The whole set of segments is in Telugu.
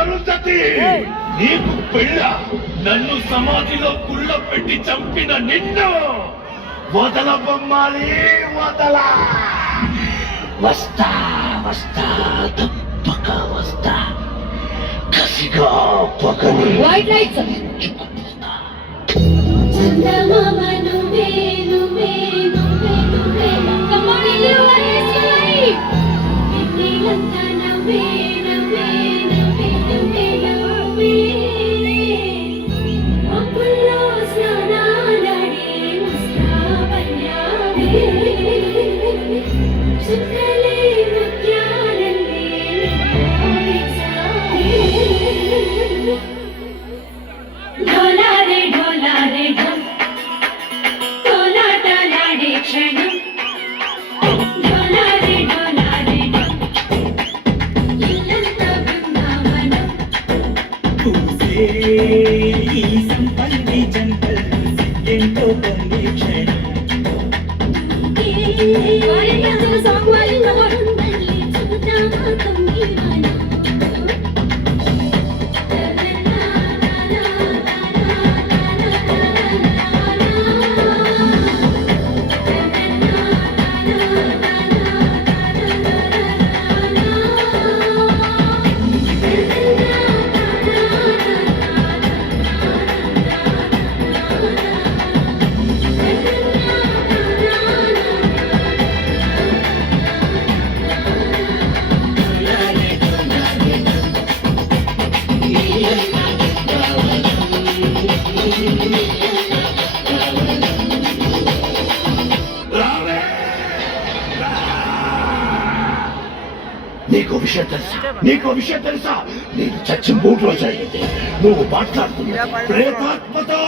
అరుంధతి నీకు పెళ్ళ నన్ను సమాధిలో కుళ్ళ పెట్టి చంపిన నిన్ను వదల బొమ్మాలి వదల వస్తా వస్తా తప్పక వస్తా కసిగా పగని సంపల్లి జంటలు ఎంతో పొంది క్షణం నీకు విషయం తెలుసా నేను చచ్చి 3 రోజులు అయింది నువ్వు మాట్లాడుతున్నా ప్రేతాత్మతో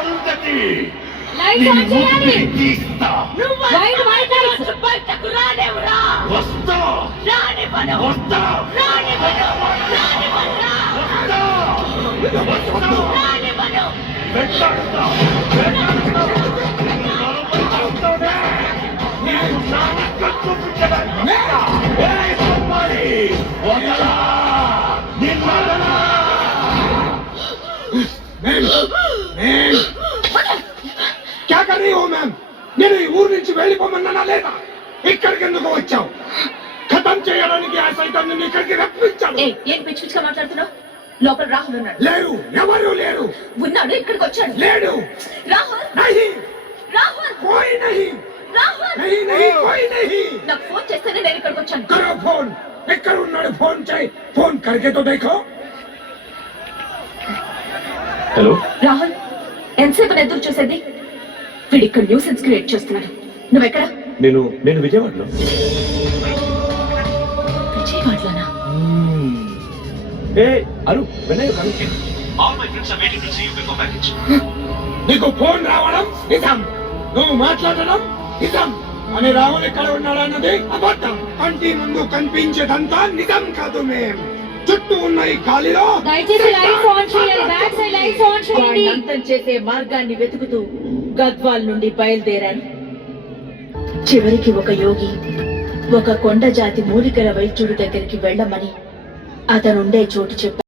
అరుంధతి వస్తా నేను ఈ ఊరు నుంచి వెళ్ళిపోమన్నా లేదా ఇక్కడికి ఎందుకు వచ్చావు ఖతం చేయడానికి ఆ సైతాన్ని ఇక్కడికి రప్పించాను ఏం పిచ్చి పిచ్చిగా మాట్లాడుతున్నావు లోపల రాహుల్ ఉన్నాడు లేరు ఎవరు లేరు ఉన్నాడు ఇక్కడికి వచ్చాడు లేడు రాహుల్ नहीं రాహుల్ कोई नहीं రాహుల్ नहीं नहीं कोई नहीं నాకు ఫోన్ చేస్తేనే నేను ఇక్కడికి వచ్చాను करो फोन ఎక్కడ ఉన్నాడు ఫోన్ చేయి ఫోన్ करके तो देखो హలో రాహుల్ ఎంతసేపు ఎదురు చూసేది వీడు ఇక్కడ న్యూసెన్స్ క్రియేట్ చేస్తున్నాడు నువ్వెక్కడ నేను విజయవాడలో విజయవాడలోనా ఏ అరు వెన్నయ్య కను నీకు ఫోన్ రావడం నిజం నువ్వు మాట్లాడడం నిజం అని రాహుల్ ఎక్కడ ఉన్నాడన్నది అబద్ధం కంటి ముందు కనిపించేదంతా నిజం కాదు మేం చుట్టూ ఉన్న ఈ గాలిలో అంతం చేసే మార్గాన్ని వెతుకుతూ గద్వాల్ నుండి బయలుదేరాను. చివరికి ఒక యోగి ఒక కొండ జాతి మూలికల వైద్యుడి దగ్గరికి వెళ్ళమని అతనుండే చోటు చెప్పారు.